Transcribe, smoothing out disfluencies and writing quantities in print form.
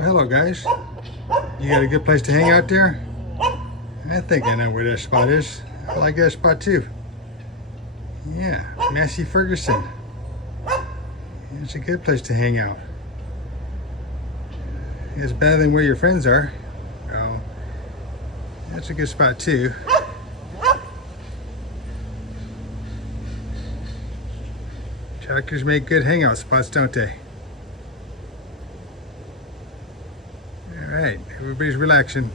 Well, hello guys. You got a good place to hang out there? I think I know where that spot is. I like that spot too. Yeah, Massey Ferguson. It's a good place to hang out. It's better than where your friends are. Oh, that's a good spot too. Trackers make good hangout spots, don't they? All right, everybody's relaxing.